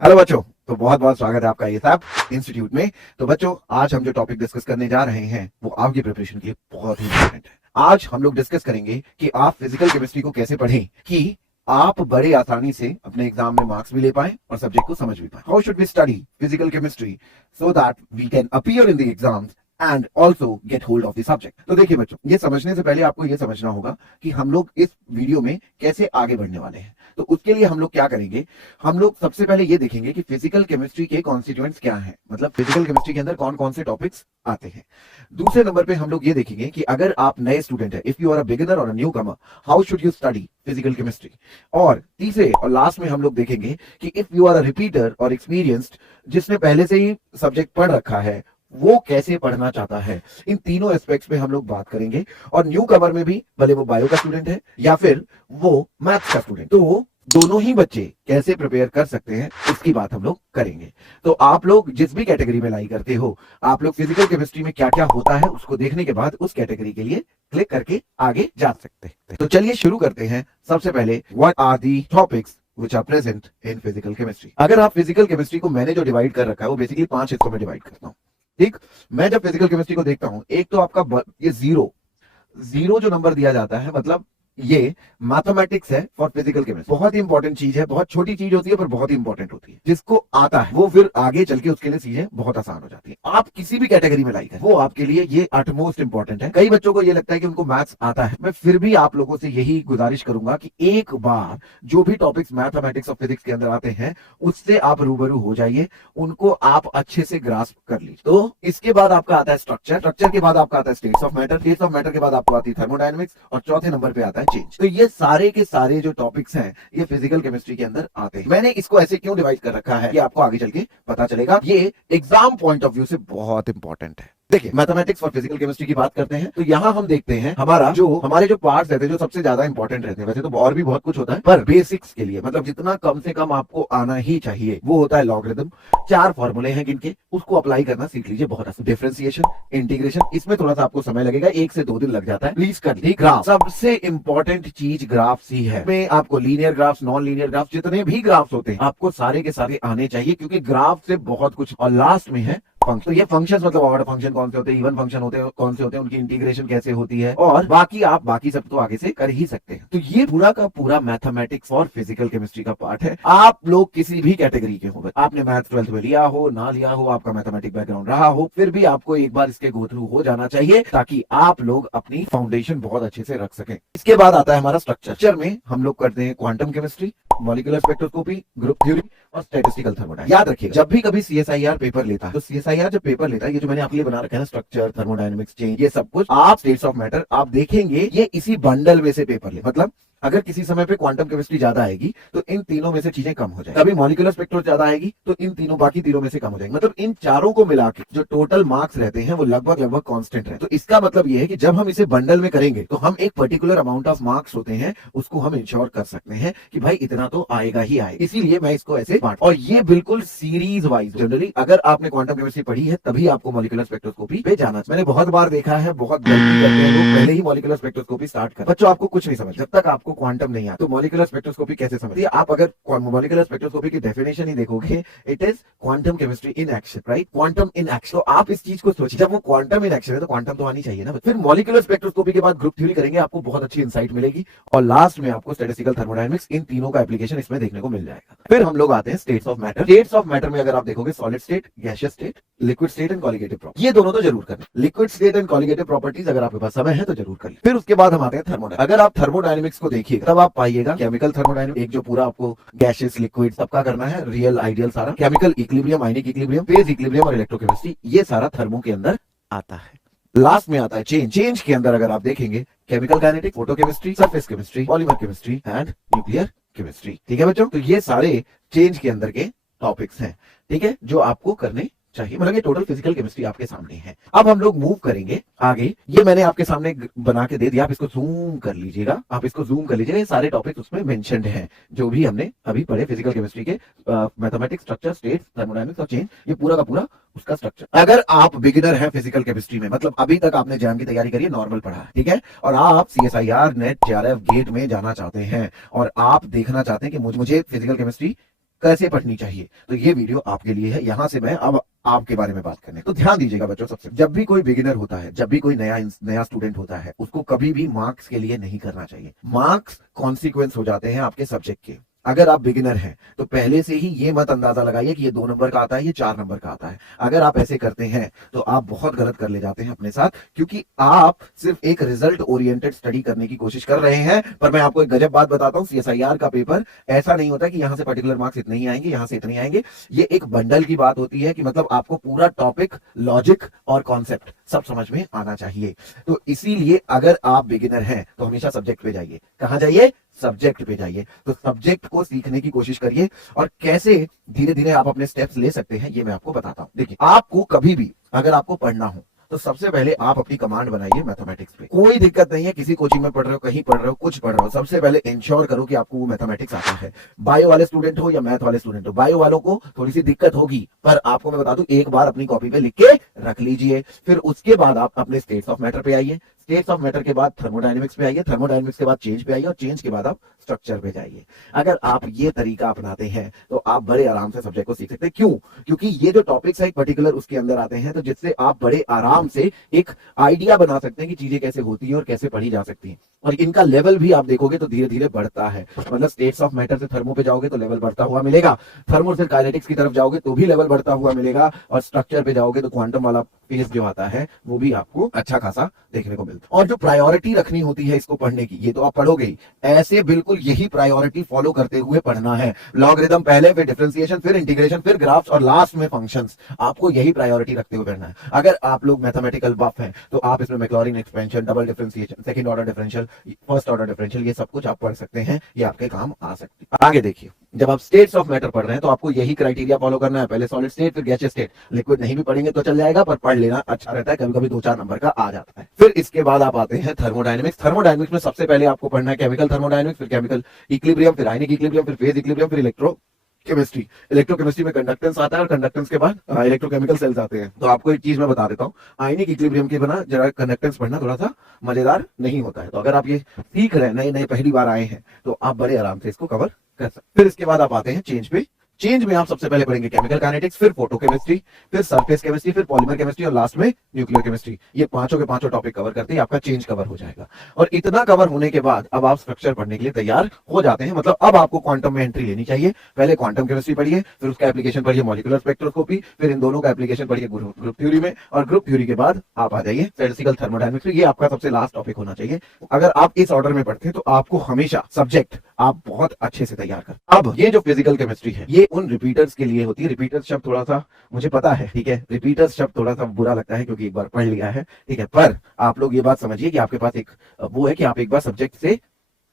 Hello बच्चों, तो बहुत बहुत स्वागत है आपका एसाप इंस्टीट्यूट में। तो बच्चों, आज हम जो टॉपिक डिस्कस करने जा रहे हैं वो आपकी प्रिपरेशन के लिए बहुत ही इंपॉर्टेंट है। आज हम लोग डिस्कस करेंगे कि आप फिजिकल केमिस्ट्री को कैसे पढ़ें कि आप बड़े आसानी से अपने एग्जाम में मार्क्स भी ले पाए और सब्जेक्ट को समझ भी पाए। How should we study physical chemistry so that we can appear in the exams and also get hold of the subject. तो देखिए बच्चों, ये समझने से पहले आपको ये समझना होगा कि हम लोग इस वीडियो में कैसे आगे बढ़ने वाले हैं। तो उसके लिए हम लोग क्या करेंगे, हम लोग सबसे पहले ये देखेंगे कि फिजिकल केमिस्ट्री के कॉन्स्टिट्यूएंट्स क्या हैं, मतलब फिजिकल केमिस्ट्री के अंदर कौन कौन से टॉपिक्स आते हैं। दूसरे नंबर पे हम लोग ये देखेंगे कि अगर आप नए स्टूडेंट है, if you are a beginner और a newcomer, how should you study physical chemistry. और तीसरे और लास्ट में हम लोग देखेंगे कि if you are a repeater और एक्सपीरियंस्ड, जिसने पहले से ही सब्जेक्ट पढ़ रखा है, वो कैसे पढ़ना चाहता है। इन तीनों एस्पेक्ट्स पे हम लोग बात करेंगे। और न्यू कमर में भी, भले वो बायो का स्टूडेंट है या फिर वो मैथ्स का स्टूडेंट, तो दोनों ही बच्चे कैसे प्रिपेयर कर सकते हैं इसकी बात हम लोग करेंगे। तो आप लोग जिस भी कैटेगरी में लाई करते हो, आप लोग फिजिकल केमिस्ट्री में क्या क्या होता है उसको देखने के बाद उस कैटेगरी के लिए क्लिक करके आगे जा सकते हैं। तो चलिए शुरू करते हैं। सबसे पहले, what are the topics which are present in physical chemistry। अगर आप फिजिकल केमिस्ट्री को मैंने जो डिवाइड कर रखा है वो बेसिकली 5 हिस्सों में डिवाइड करता हूं। ठीक, मैं जब फिजिकल केमिस्ट्री को देखता हूं, एक तो आपका ये जीरो जीरो जो नंबर दिया जाता है, मतलब ये मैथमेटिक्स है फॉर फिजिकल केमिस्ट्री। बहुत ही इंपॉर्टेंट चीज है, बहुत छोटी चीज होती है पर बहुत ही इंपॉर्टेंट होती है। जिसको आता है वो फिर आगे चल के उसके लिए चीजें बहुत आसान हो जाती है। आप किसी भी कैटेगरी में लाइक है, वो आपके लिए ये अटमोस्ट इंपॉर्टेंट है। कई बच्चों को ये लगता है कि उनको मैथ्स आता है। मैं फिर भी आप लोगों से यही गुजारिश करूंगा कि एक बार जो भी टॉपिक्स मैथमेटिक्स और फिजिक्स के अंदर आते हैं उससे आप रूबरू हो जाइए, उनको आप अच्छे से ग्रास्प कर लीजिए। तो इसके बाद आपका आता है स्ट्रक्चर, स्ट्रक्चर के बाद आपका आता है states of matter, states of matter के बाद आपको आती है थर्मोडायनेमिक्स, और चौथे नंबर पे आता है चेंज। तो ये सारे के सारे जो टॉपिक्स हैं ये फिजिकल केमिस्ट्री के अंदर आते हैं। मैंने इसको ऐसे क्यों डिवाइड कर रखा है ये आपको आगे चल के पता चलेगा। ये एग्जाम पॉइंट ऑफ व्यू से बहुत इंपॉर्टेंट है। देखिए, मैथमेटिक्स और फिजिकल केमिस्ट्री की बात करते हैं तो यहाँ हम देखते हैं हमारे जो पार्ट्स रहते हैं जो सबसे ज्यादा इंपॉर्टेंट रहते हैं। वैसे तो और भी बहुत कुछ होता है पर बेसिक्स के लिए, मतलब जितना कम से कम आपको आना ही चाहिए, वो होता है लॉगरिथम। 4 फॉर्मूले हैं जिनके, उसको अप्लाई करना सीख लीजिए। बहुत आसान, डिफरेंशिएशन, इंटीग्रेशन, इसमें थोड़ा सा आपको समय लगेगा, 1 से 2 दिन लग जाता है। प्लीज कर लीजिए। ग्राफ, सबसे इंपॉर्टेंट चीज ग्राफ्स ही है। में आपको linear graphs, non linear graphs, जितने भी ग्राफ्स होते हैं आपको सारे के सारे आने चाहिए, क्योंकि ग्राफ से बहुत कुछ। और लास्ट में है फंक्शन। तो ये फंक्शंस, मतलब ऑर्डर फंक्शन कौन से होते हैं, इवन फंक्शन होते हैं कौन से होते हैं, उनकी इंटीग्रेशन कैसे होती है, और बाकी सब तो आगे से कर ही सकते हैं। तो ये पूरा का पूरा मैथमेटिक्स और फिजिकल केमिस्ट्री का पार्ट है। आप लोग किसी भी कैटेगरी के हो, आपने मैथ 12th में लिया हो ना लिया हो, आपका मैथमेटिक बैकग्राउंड रहा हो, फिर भी आपको एक बार इसके गो थ्रू हो जाना चाहिए ताकि आप लोग अपनी फाउंडेशन बहुत अच्छे से रख सकें। इसके बाद आता है हमारा स्ट्रक्चर में हम लोग करते हैं quantum chemistry, molecular spectroscopy, group theory और स्टैटिस्टिकल थर्मोडायनामिक्स। याद रखिएगा, जब भी कभी सीएसआईआर पेपर लेता है तो सीएसआईआर जब पेपर लेता है, ये जो मैंने आपके लिए बना रखा है ना, स्ट्रक्चर, थर्मोडायनामिक्स, चेंज, ये सब कुछ आप स्टेट्स ऑफ मैटर आप देखेंगे ये इसी बंडल में से पेपर ले। मतलब अगर किसी समय पे क्वांटम केमिस्ट्री ज्यादा आएगी तो इन तीनों में से चीजें कम हो जाएगी। कभी मॉलिक्यूलर स्पेक्ट्रो ज्यादा आएगी तो इन तीनों, बाकी तीनों में से कम हो जाएगी। मतलब इन चारों को मिला के जो टोटल मार्क्स रहते हैं वो लगभग कांस्टेंट है। तो इसका मतलब ये है कि जब हम इसे बंडल में करेंगे तो हम एक पर्टिकुलर अमाउंट ऑफ मार्क्स होते हैं उसको हम इंश्योर कर सकते हैं कि भाई इतना तो आएगा ही आएगा। इसीलिए मैं इसको ऐसे बांट, और ये बिल्कुल सीरीज वाइज। जनरली अगर आपने क्वांटम केमिस्ट्री पढ़ी है तभी आपको मॉलिक्यूलर स्पेक्ट्रोस्कोपी पे जाना। मैंने बहुत बार देखा है, बहुत गलती करते हैं लोग, पहले ही मॉलिक्यूलर स्पेक्ट्रोस्कोपी स्टार्ट कर। बच्चों, आपको कुछ नहीं समझ जब तक आपको क्वांटम नहीं आता। मॉलिक्यूलर स्पेक्ट्रोस्कोपी कैसे समझिए आप, अगर मॉलिक्यूलर स्पेक्ट्रोस्कोपी की डेफिनेशन ही देखोगे, it is quantum chemistry in action, right, quantum in action. तो आप इस चीज को सोचिए, जब वो क्वांटम इन एक्शन है तो क्वांटम तो आनी चाहिए ना। फिर मॉलिक्यूलर स्पेक्ट्रोस्कोपी के बाद ग्रुप थ्योरी करेंगे, आपको बहुत अच्छी इंसाइट मिलेगी, और लास्ट में आपको स्टैटिस्टिकल थर्मोडायनामिक्स, इन तीनों का एप्लीकेशन इसमें देखने को मिल जाएगा। फिर हम लोग आते हैं states of matter. States of matter में अगर आप देखोगे, solid state, gaseous state, liquid state and colligative properties, ये दोनों तो जरूर करना। Liquid state and colligative properties अगर आपके पास समय है तो जरूर कर। फिर उसके बाद हम आते हैं थर्मोडायनामिक्स। अगर आप थर्मोडायनामिक्स को देखिए तब आप पाइएगा केमिकल थर्मोडायनामिक्स, एक जो पूरा आपको गैसेस, लिक्विड सबका करना है, रियल आइडियल सारा, chemical equilibrium, ionic equilibrium, phase equilibrium और इलेक्ट्रोकेमिस्ट्री, ये सारा थर्मो के अंदर आता है। लास्ट में आता है चेंज। चेंज के अंदर अगर आप देखेंगे, chemical kinetics, photochemistry, surface chemistry, polymer chemistry and nuclear chemistry. ठीक है बच्चों, तो ये सारे चेंज के अंदर के टॉपिक्स हैं, ठीक है, जो आपको करने चाहिए। मतलब ये टोटल फिजिकल केमिस्ट्री आपके सामने है। अब हम लोग मूव करेंगे आगे। ये मैंने आपके सामने बना के दे दिया, आप इसको जूम कर लीजिएगा, आप इसको जूम कर लीजिएगा। ये सारे टॉपिक्स उसमें मेंशन्ड हैं जो भी हमने अभी पढ़े फिजिकल केमिस्ट्री के, मैथमेटिक्स, स्ट्रक्चर, स्टेट्स, थर्मोडायनामिक्स और चेंज, ये पूरा का पूरा उसका स्ट्रक्चर। अगर आप बिगिनर हैं फिजिकल केमिस्ट्री में, मतलब अभी तक आपने जैम की तैयारी करी है, नॉर्मल पढ़ा है, ठीक है, और आप सीएसआईआर, नेट, जेआरएफ, गेट में जाना चाहते हैं और आप देखना चाहते हैं कि मुझे फिजिकल केमिस्ट्री कैसे पढ़नी चाहिए, तो ये वीडियो आपके लिए है। यहां से मैं अब आपके बारे में बात करने, तो ध्यान दीजिएगा बच्चों। सबसे जब भी कोई बिगिनर होता है, जब भी कोई नया स्टूडेंट होता है, उसको कभी भी मार्क्स के लिए नहीं करना चाहिए। मार्क्स कॉन्सिक्वेंस हो जाते हैं आपके सब्जेक्ट के। अगर आप बिगिनर हैं तो पहले से ही ये मत अंदाजा लगाइए कि ये 2 नंबर का आता है, ये 4 नंबर का आता है। अगर आप ऐसे करते हैं तो आप बहुत गलत कर ले जाते हैं अपने साथ, क्योंकि आप सिर्फ एक रिजल्ट ओरिएंटेड स्टडी करने की कोशिश कर रहे हैं। पर मैं आपको एक गजब बात बताता हूं, सीएसआईआर का पेपर ऐसा नहीं होता कि यहां से पर्टिकुलर मार्क्स इतने ही आएंगे, यहां से इतने आएंगे। ये एक बंडल की बात होती है कि मतलब आपको पूरा टॉपिक, लॉजिक और कॉन्सेप्ट सब समझ में आना चाहिए। तो इसीलिए अगर आप बिगिनर हैं तो हमेशा सब्जेक्ट पे जाइए। कहां जाइए? सब्जेक्ट पे जाइए। तो सब्जेक्ट को सीखने की कोशिश करिए, और कैसे धीरे धीरे आप अपने स्टेप्स ले सकते हैं ये मैं आपको बताता हूं। देखिए, आपको कभी भी अगर आपको पढ़ना हो तो सबसे पहले आप अपनी कमांड बनाइए मैथमेटिक्स पे। कोई दिक्कत नहीं है, किसी कोचिंग में पढ़ रहे हो, कहीं पढ़ रहे हो, कुछ पढ़ रहे हो, सबसे पहले इंश्योर करो कि आपको वो मैथमेटिक्स आता है। बायो वाले स्टूडेंट हो या मैथ वाले स्टूडेंट हो, बायो वालों को थोड़ी सी दिक्कत होगी, पर आपको मैं बता दूं, एक बार अपनी कॉपी पे लिख के रख लीजिए। फिर उसके बाद आप अपने स्टेट्स ऑफ मैटर पे आइए, स्टेट्स ऑफ मैटर के बाद थर्मोडायनेमिक्स पे आइए, थर्मोडायनेमिक्स के बाद चेंज पे आइए, और चेंज के बाद आप स्ट्रक्चर पे जाइए। अगर आप ये तरीका अपनाते हैं तो आप बड़े आराम से सब्जेक्ट को सीख सकते हैं। क्यों? क्योंकि ये जो टॉपिक्स है एक पर्टिकुलर उसके अंदर आते हैं, तो जिससे आप बड़े आराम से एक आइडिया बना सकते हैं कि चीजें कैसे होती हैं और कैसे पढ़ी जा सकती हैं। और इनका लेवल भी आप देखोगे तो धीरे धीरे बढ़ता है। मतलब स्टेट्स ऑफ मैटर से थर्मो पे जाओगे तो लेवल बढ़ता हुआ मिलेगा, थर्मो से काइनेटिक्स की तरफ जाओगे तो भी लेवल बढ़ता हुआ मिलेगा, और स्ट्रक्चर पे जाओगे तो क्वांटम वाला फेज जो आता है वो भी आपको अच्छा खासा देखने को मिलता है। और जो प्रायोरिटी रखनी होती है इसको पढ़ने की, ये तो आप पढ़ोगे ही, ऐसे बिल्कुल यही प्रायोरिटी फॉलो करते हुए पढ़ना है। लॉगरिथम पहले, फिर डिफरेंशिएशन, फिर इंटीग्रेशन, फिर ग्राफ्स, और लास्ट में फंक्शंस। आपको यही प्रायोरिटी रखते हुए पढ़ना है। अगर आप लोग मैथमेटिकल बफ हैं तो आप इसमें Maclaurin expansion, double differentiation, second order differential, first order differential, ये सब कुछ आप पढ़ सकते हैं, ये आपके काम आ सकते हैं। आगे देखिए, जब आप स्टेट्स ऑफ मैटर पढ़ रहे हैं तो आपको यही क्राइटेरिया फॉलो करना है। पहले सॉलिड स्टेट, फिर गैसियस स्टेट। लिक्विड नहीं भी पढ़ेंगे तो चल जाएगा, पर पढ़ लेना अच्छा रहता है, कभी कभी 2-4 नंबर का आ जाता है। फिर इसके बाद आप आते हैं थर्मोडायनेमिक्स। थर्मोडायनेमिक्स में सबसे पहले आपको पढ़ना है केमिकल थर्मोडायनेमिक्स, फिर केमिकल इक्विलिब्रियम, फिर आयनिक इक्विलिब्रियम, फिर फेज इक्विलिब्रियम, फिर इलेक्ट्रोकेमिस्ट्री। इलेक्ट्रोकेमिस्ट्री में कंडक्टेंस आता है, और कंडक्टेंस के बाद इलेक्ट्रोकेमिकल सेल्स आते हैं। तो आपको एक चीज मैं बता देता हूँ, आयनिक इक्विलिब्रियम के बिना जरा कंडक्टेंस पढ़ना थोड़ा सा मजेदार नहीं होता है। तो अगर आप ये सीख रहे हैं, नए नए पहली बार आए हैं, तो आप बड़े आराम से इसको कवर कर सकते। फिर इसके बाद आप आते हैं चेंज पे। चेंज में आप सबसे पहले पढ़ेंगे केमिकल काइनेटिक्स, फिर फोटोकेमिस्ट्री, फिर सरफेस केमिस्ट्री, फिर पॉलीमर केमिस्ट्री, और लास्ट में न्यूक्लियर केमिस्ट्री। ये पांचों के पांचों टॉपिक कवर करते हैं, आपका चेंज कवर हो जाएगा। और इतना कवर होने के बाद अब आप स्ट्रक्चर पढ़ने के लिए तैयार हो जाते हैं। मतलब अब आपको क्वांटम में एंट्री लेनी चाहिए। पहले क्वांटम केमिस्ट्री पढ़िए, फिर उसका एप्लीकेशन पढ़िए मॉलिक्यूलर स्पेक्ट्रोस्कोपी, फिर इन दोनों का एप्लीकेशन पढ़िए ग्रुप थ्योरी में, और ग्रुप थ्योरी के बाद आप आ जाइए स्टैटिस्टिकल थर्मोडायनेमिक्स। ये आपका सबसे लास्ट टॉपिक होना चाहिए। अगर आप इस ऑर्डर में पढ़ते हैं तो आपको हमेशा सब्जेक्ट आप बहुत अच्छे से तैयार कर। अब ये जो फिजिकल केमिस्ट्री है, ये उन रिपीटर्स के लिए होती है। रिपीटर्स शब्द थोड़ा सा मुझे पता है, ठीक है, रिपीटर्स शब्द थोड़ा सा बुरा लगता है क्योंकि एक बार पढ़ लिया है, ठीक है, पर आप लोग ये बात समझिए कि आपके पास एक वो है कि आप एक बार सब्जेक्ट से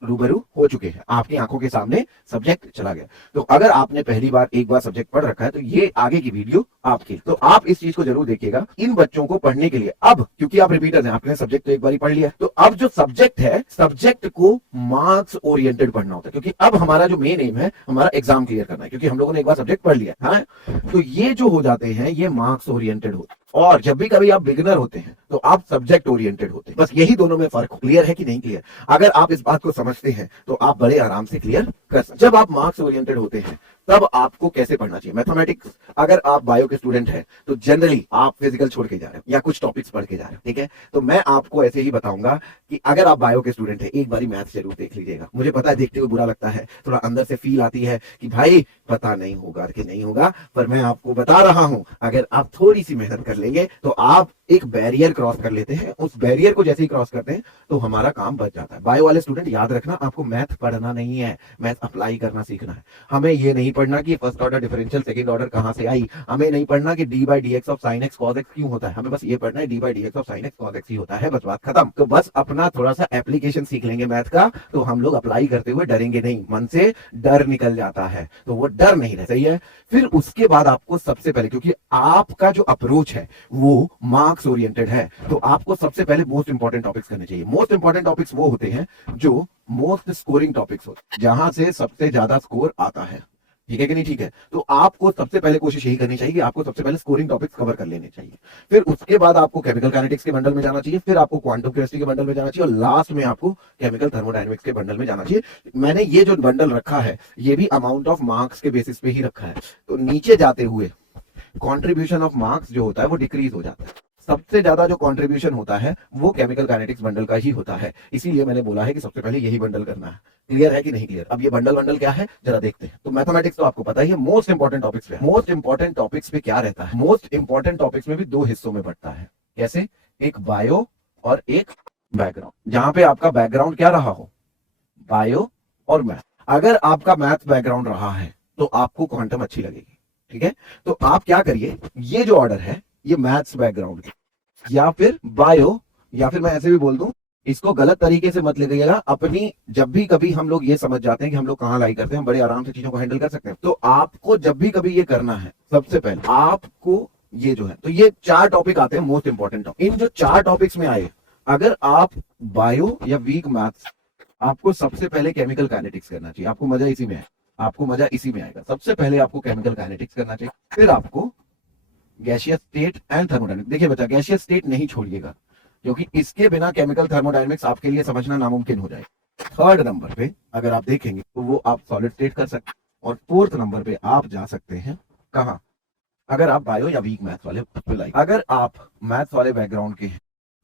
रूबरू हो चुके हैं, आपकी आंखों के सामने सब्जेक्ट चला गया। तो अगर आपने पहली बार एक बार सब्जेक्ट पढ़ रखा है तो ये आगे की वीडियो आपकी, तो आप इस चीज को जरूर देखिएगा। इन बच्चों को पढ़ने के लिए अब, क्योंकि आप रिपीटर्स हैं, आपने सब्जेक्ट तो एक बार ही पढ़ लिया, तो अब जो सब्जेक्ट है, सब्जेक्ट को मार्क्स ओरिएंटेड पढ़ना होता है। क्योंकि अब हमारा जो मेन एम है, हमारा एग्जाम क्लियर करना है, क्योंकि हम लोगों ने एक बार सब्जेक्ट पढ़ लिया है। तो ये जो हो जाते हैं ये मार्क्स ओरिएंटेड होते हैं। और जब भी कभी आप बिगिनर होते हैं तो आप सब्जेक्ट ओरिएंटेड होते हैं। बस यही दोनों में फर्क। क्लियर है कि नहीं क्लियर? अगर आप इस बात को समझते हैं तो आप बड़े आराम से क्लियर कर सकते। जब आप मार्क्स ओरिएंटेड होते हैं तब आपको कैसे पढ़ना चाहिए मैथमेटिक्स। अगर आप बायो के स्टूडेंट हैं तो जनरली आप फिजिकल छोड़ के जा रहे हो या कुछ टॉपिक्स पढ़ के जा रहे हो, ठीक है, तो मैं आपको ऐसे ही बताऊंगा कि अगर आप बायो के स्टूडेंट हैं एक बारी मैथ्स जरूर देख लीजिएगा। मुझे पता है देखते हुए बुरा लगता है, थोड़ा अंदर से फील आती है कि भाई पता नहीं होगा कि नहीं होगा, पर मैं आपको बता रहा हूं अगर आप थोड़ी सी मेहनत कर लेंगे तो आप एक बैरियर क्रॉस कर लेते हैं। उस बैरियर को जैसे ही क्रॉस करते हैं तो हमारा काम बच जाता है। बायो वाले स्टूडेंट याद रखना, आपको मैथ पढ़ना नहीं है, मैथ अप्लाई करना सीखना है। हमें ये नहीं पढ़ना कि first order differential second order कहां से आई, हमें नहीं पढ़ना कि D by D X of sine X cos X क्यों होता है, हमें बस ये पढ़ना है D by D X of sine X cos X ही होता है, बस बात खत्म। तो बस अपना थोड़ा सा एप्लीकेशन सीख लेंगे मैथ का, तो हम लोग अप्लाई करते हुए डरेंगे नहीं, मन से डर निकल जाता है, तो वो डर नहीं रहे, सही है। फिर उसके बाद आपको सबसे पहले, क्योंकि आपका जो अप्रोच है वो मार्क्स ओरिएंटेड है, तो आपको सबसे पहले मोस्ट इंपॉर्टेंट टॉपिक्स करने चाहिए। मोस्ट इंपॉर्टेंट टॉपिक्स वो होते हैं जो मोस्ट स्कोरिंग टॉपिक्स होते हैं, जहां से सबसे ज्यादा स्कोर आता है। ठीक है कि नहीं? ठीक है, तो आपको सबसे पहले कोशिश यही करनी चाहिए कि आपको सबसे पहले स्कोरिंग टॉपिक्स कवर कर लेने चाहिए, फिर उसके बाद आपको केमिकल काइनेटिक्स के बंडल में जाना चाहिए, फिर आपको क्वांटम केमिस्ट्री के बंडल में जाना चाहिए, और लास्ट में आपको केमिकल थर्मोडायनेमिक्स के बंडल में जाना चाहिए। मैंने ये जो बंडल रखा है ये भी अमाउंट ऑफ मार्क्स के बेसिस पे ही रखा है, तो नीचे जाते हुए कॉन्ट्रीब्यूशन ऑफ मार्क्स जो होता है वो डिक्रीज हो जाता है। सबसे ज्यादा जो कंट्रीब्यूशन होता है वो केमिकल काइनेटिक्स बंडल का ही होता है, इसीलिए मैंने बोला है कि सबसे पहले यही बंडल करना है। क्लियर है कि नहीं क्लियर? अब ये बंडल क्या है जरा देखते हैं। तो मैथमेटिक्स तो आपको पता ही है, मोस्ट इंपॉर्टेंट टॉपिक्स पे मोस्ट इंपॉर्टेंट टॉपिक्स पे क्या रहता है, मोस्ट इंपॉर्टेंट टॉपिक्स में भी दो हिस्सों में बढ़ता है। कैसे? एक बायो और एक बैकग्राउंड। जहां पे आपका बैकग्राउंड क्या रहा हो, बायो और मैथ। अगर आपका मैथ बैकग्राउंड रहा है तो आपको क्वांटम अच्छी लगेगी। ठीक है, तो आप क्या करिए, ये जो ऑर्डर है ये मैथ्स बैकग्राउंड या फिर बायो, या फिर मैं ऐसे भी बोल दूं, इसको गलत तरीके से मत लीजिएगा। अपनी जब भी कभी हम लोग ये समझ जाते हैं कि हम लोग कहां लाई करते हैं, हम बड़े आराम से चीजों को हैंडल कर सकते हैं। तो आपको जब भी कभी ये करना है, सबसे पहले आपको ये जो है, तो ये 4 टॉपिक आते हैं मोस्ट इंपॉर्टेंट। इन जो 4 टॉपिक्स में आए, अगर आप बायो या वीक मैथ्स, आपको सबसे पहले केमिकल काइनेटिक्स करना चाहिए। आपको मजा इसी में है, आपको मजा इसी में आएगा। सबसे पहले आपको केमिकल काइनेटिक्स करना चाहिए, फिर आपको गैसियस स्टेट एंड थर्मोडायनेमिक्स। देखिए बच्चा, गैसियस स्टेट नहीं छोड़िएगा, क्योंकि इसके बिना केमिकल थर्मोडायनेमिक्स आपके लिए समझना नामुमकिन हो जाए। थर्ड नंबर पे अगर आप देखेंगे तो वो आप सॉलिड स्टेट कर सकते हैं, और फोर्थ नंबर पे आप जा सकते हैं कहाँ, अगर आप बायो या वीक मैथ्स वाले लाइक, अगर आप मैथ्स वाले बैकग्राउंड के हैं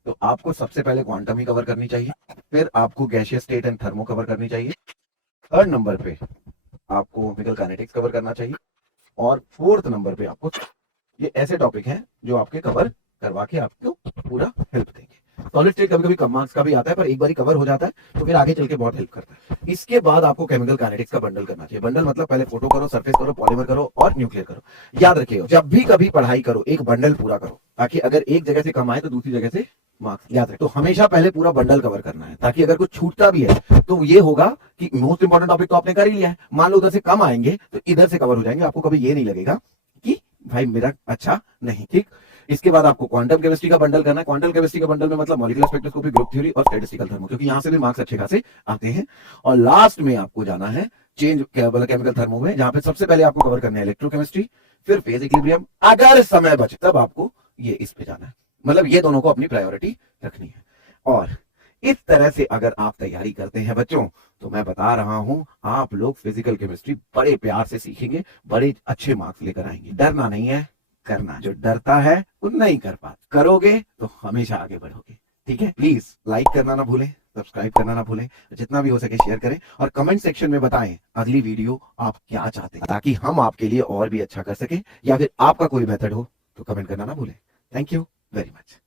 तो आपको सबसे पहले क्वांटम ही कवर करनी चाहिए, फिर आपको gaseous state and thermo cover करनी चाहिए, थर्ड नंबर पे आपको केमिकल काइनेटिक्स कवर करना चाहिए, और फोर्थ नंबर पे आपको, ये ऐसे टॉपिक हैं जो आपके कवर करवा के आपको पूरा हेल्प देंगे। सॉलिड स्टेट कभी कभी कम मार्क्स का भी आता है, पर एक बार कवर हो जाता है तो फिर आगे चल के बहुत हेल्प करता है। इसके बाद आपको केमिकल काइनेटिक्स का बंडल करना चाहिए। बंडल मतलब पहले फोटो करो, सरफेस करो, पॉलीमर करो और न्यूक्लियर करो। याद रखिएगा, जब भी कभी पढ़ाई करो एक बंडल पूरा करो, ताकि अगर एक जगह से कम आए तो दूसरी जगह से मार्क्स। याद रखें, तो हमेशा पहले पूरा बंडल कवर करना है, ताकि अगर कुछ छूटता भी है तो ये होगा कि मोस्ट इंपॉर्टेंट टॉपिक तो आपने कर ही लिया है। मान लो उधर से कम आएंगे तो इधर से कवर हो जाएंगे, आपको कभी ये नहीं लगेगा कि भाई मेरा अच्छा नहीं। ठीक, इसके बाद आपको क्वांटम केमिस्ट्री का बंडल करना है। क्वांटम केमिस्ट्री का बंडल में मतलब मॉलिक्यूलर स्पेक्ट्रोस्कोपी, ग्रुप थ्योरी और स्टैटिस्टिकल थर्मो, क्योंकि यहां से भी मार्क्स अच्छे खासे आते हैं। और लास्ट में आपको जाना है चेंज केमिकल थर्मो में, जहां पे सबसे पहले आपको कवर करना है इलेक्ट्रोकेमिस्ट्री, फिर फेज इक्विलिब्रियम। अगर समय बचे तब आपको ये इस पे जाना है, मतलब ये दोनों को अपनी प्रायोरिटी रखनी है। और इस तरह से अगर आप तैयारी करते हैं बच्चों, तो मैं बता रहा हूं आप लोग फिजिकल केमिस्ट्री बड़े प्यार से सीखेंगे, बड़े अच्छे मार्क्स लेकर आएंगे। डरना नहीं है, करना। जो डरता है वो नहीं कर पाता, करोगे तो हमेशा आगे बढ़ोगे। ठीक है, प्लीज लाइक करना ना भूलें, सब्सक्राइब करना ना भूलें, जितना भी हो सके शेयर करें, और कमेंट सेक्शन में बताएं अगली वीडियो आप क्या चाहते हैं, ताकि हम आपके लिए और भी अच्छा कर सके, या फिर आपका कोई मेथड हो तो कमेंट करना ना भूलें। Thank you very much.